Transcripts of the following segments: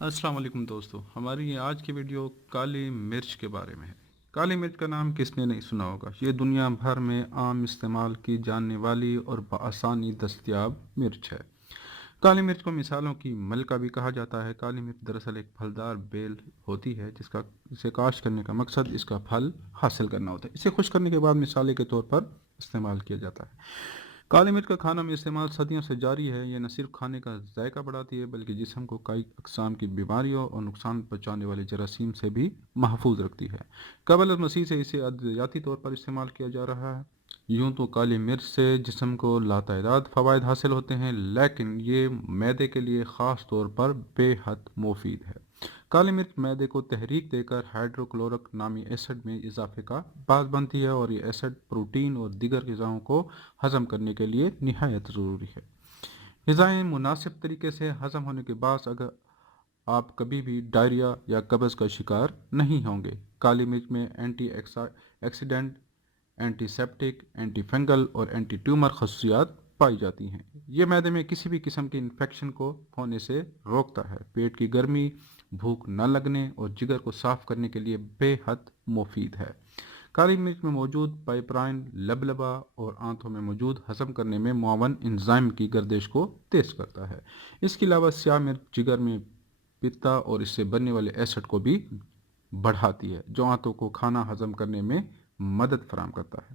السلام علیکم دوستو، ہماری یہ آج کی ویڈیو کالی مرچ کے بارے میں ہے۔ کالی مرچ کا نام کس نے نہیں سنا ہوگا؟ یہ دنیا بھر میں عام استعمال کی جانے والی اور بآسانی دستیاب مرچ ہے۔ کالی مرچ کو مثالوں کی ملکہ بھی کہا جاتا ہے۔ کالی مرچ دراصل ایک پھلدار بیل ہوتی ہے جسے کاشت کرنے کا مقصد اس کا پھل حاصل کرنا ہوتا ہے۔ اسے خشک کرنے کے بعد مصالحے کے طور پر استعمال کیا جاتا ہے۔ کالی مرچ کا کھانا میں استعمال صدیوں سے جاری ہے۔ یہ نہ صرف کھانے کا ذائقہ بڑھاتی ہے بلکہ جسم کو کئی اقسام کی بیماریوں اور نقصان پہنچانے والے جراثیم سے بھی محفوظ رکھتی ہے۔ قبل از مسیح سے اسے ادویاتی طور پر استعمال کیا جا رہا ہے۔ یوں تو کالی مرچ سے جسم کو لاتعداد فوائد حاصل ہوتے ہیں، لیکن یہ معدے کے لیے خاص طور پر بے حد مفید ہے۔ کالی مرچ معدے کو تحریک دے کر ہائیڈروکلورک نامی ایسڈ میں اضافے کا باعث بنتی ہے، اور یہ ایسڈ پروٹین اور دیگر غذاؤں کو ہضم کرنے کے لیے نہایت ضروری ہے۔ غذائیں مناسب طریقے سے ہضم ہونے کے بعد اگر آپ کبھی بھی ڈائریا یا قبض کا شکار نہیں ہوں گے۔ کالی مرچ میں antioxidant, antiseptic, antifungal اور اینٹی ٹیومر خصوصیات پائی جاتی ہیں۔ یہ معدے میں کسی بھی قسم کے انفیکشن کو ہونے سے روکتا ہے، پیٹ کی گرمی، بھوک نہ لگنے اور جگر کو صاف کرنے کے لیے بے حد مفید ہے۔ کالی مرچ میں موجود پائپرائن لبلبا اور آنتوں میں موجود ہضم کرنے میں معاون انزائم کی گردش کو تیز کرتا ہے۔ اس کے علاوہ سیاہ مرچ جگر میں پتا اور اس سے بننے والے ایسڈ کو بھی بڑھاتی ہے، جو آنتوں کو کھانا ہضم کرنے میں مدد فراہم کرتا ہے۔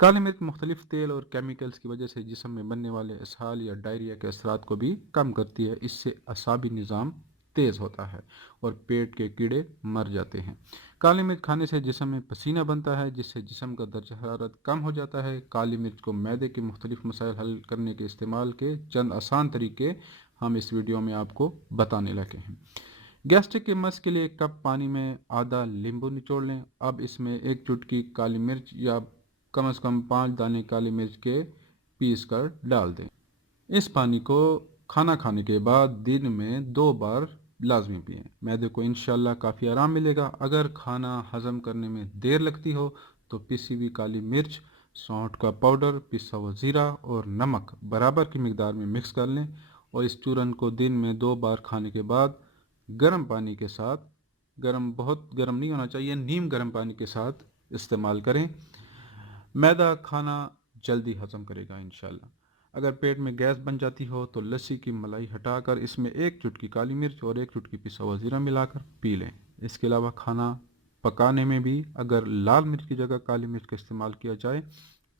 کالی مرچ مختلف تیل اور کیمیکلز کی وجہ سے جسم میں بننے والے اسہال یا ڈائریا کے اثرات کو بھی کم کرتی ہے۔ اس سے اعصابی نظام تیز ہوتا ہے اور پیٹ کے کیڑے مر جاتے ہیں۔ کالی مرچ کھانے سے جسم میں پسینہ بنتا ہے، جس سے جسم کا درجہ حرارت کم ہو جاتا ہے۔ کالی مرچ کو معدے کے مختلف مسائل حل کرنے کے استعمال کے چند آسان طریقے ہم اس ویڈیو میں آپ کو بتانے لگے ہیں۔ گیسٹرک کے مس کے لیے ایک کپ پانی میں آدھا لیمبو نچوڑ لیں۔ اب اس میں ایک چٹکی کالی مرچ یا کم از کم 5 دانے کالی مرچ کے پیس کر ڈال دیں۔ اس پانی کو کھانا کھانے کے بعد دن میں 2 بار لازمی پئیں۔ معدے کو انشاءاللہ کافی آرام ملے گا۔ اگر کھانا ہضم کرنے میں دیر لگتی ہو تو پسی ہوئی کالی مرچ، سونٹھ کا پاؤڈر، پسا ہوا زیرہ اور نمک برابر کی مقدار میں مکس کر لیں، اور اس چورن کو دن میں 2 بار کھانے کے بعد گرم پانی کے ساتھ، بہت گرم نہیں ہونا چاہیے، نیم گرم پانی کے ساتھ استعمال کریں۔ معدہ کھانا جلدی ہضم کرے گا انشاءاللہ۔ اگر پیٹ میں گیس بن جاتی ہو تو لسی کی ملائی ہٹا کر اس میں ایک چٹکی کالی مرچ اور ایک چٹکی پسا ہوا زیرہ ملا کر پی لیں۔ اس کے علاوہ کھانا پکانے میں بھی اگر لال مرچ کی جگہ کالی مرچ کا استعمال کیا جائے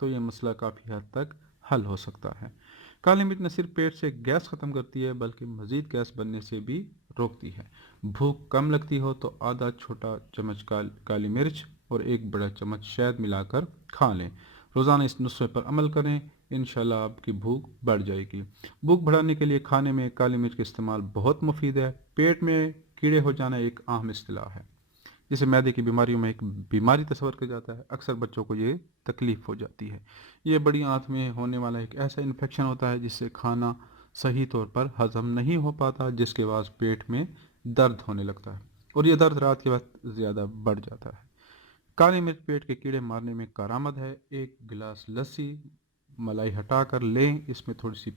تو یہ مسئلہ کافی حد تک حل ہو سکتا ہے۔ کالی مرچ نہ صرف پیٹ سے گیس ختم کرتی ہے بلکہ مزید گیس بننے سے بھی روکتی ہے۔ بھوک کم لگتی ہو تو آدھا چھوٹا چمچ کالی مرچ اور ایک بڑا چمچ شہد ملا کر کھا لیں۔ روزانہ اس نسخے پر عمل کریں، انشاءاللہ آپ کی بھوک بڑھ جائے گی۔ بھوک بڑھانے کے لیے کھانے میں کالی مرچ کا استعمال بہت مفید ہے۔ پیٹ میں کیڑے ہو جانا ایک عام اصطلاح ہے جسے معدے کی بیماریوں میں ایک بیماری تصور کیا جاتا ہے۔ اکثر بچوں کو یہ تکلیف ہو جاتی ہے۔ یہ بڑی آنت میں ہونے والا ایک ایسا انفیکشن ہوتا ہے جس سے کھانا صحیح طور پر ہضم نہیں ہو پاتا، جس کے باعث پیٹ میں درد ہونے لگتا ہے، اور یہ درد رات کے وقت زیادہ بڑھ جاتا ہے۔ کالی مرچ پیٹ کے کیڑے مارنے میں کارآمد ہے۔ ایک گلاس لسی ملائی ہٹا کر لیں، اس میں تھوڑی سی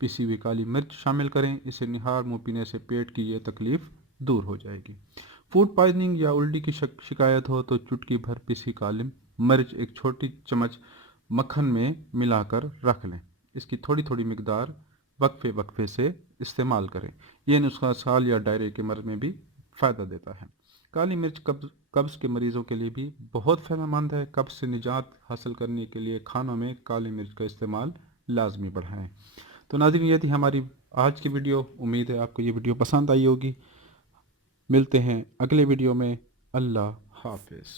پیسی ہوئی کالی مرچ شامل کریں۔ اسے نہار منہ پینے سے پیٹ کی یہ تکلیف دور ہو جائے گی۔ فوڈ پوائزننگ یا الٹی کی شکایت ہو تو چٹکی بھر پیسی کالی مرچ ایک چھوٹی چمچ مکھن میں ملا کر رکھ لیں۔ اس کی تھوڑی تھوڑی مقدار وقفے وقفے سے استعمال کریں۔ یہ نسخہ سال یا ڈائرے کے مرض میں بھی فائدہ دیتا ہے۔ کالی مرچ قبض کے مریضوں کے لیے بھی بہت فائدہ مند ہے۔ قبض سے نجات حاصل کرنے کے لیے کھانوں میں کالی مرچ کا استعمال لازمی بڑھائیں۔ تو ناظرین، یہ تھی ہماری آج کی ویڈیو۔ امید ہے آپ کو یہ ویڈیو پسند آئی ہوگی۔ ملتے ہیں اگلے ویڈیو میں۔ اللہ حافظ۔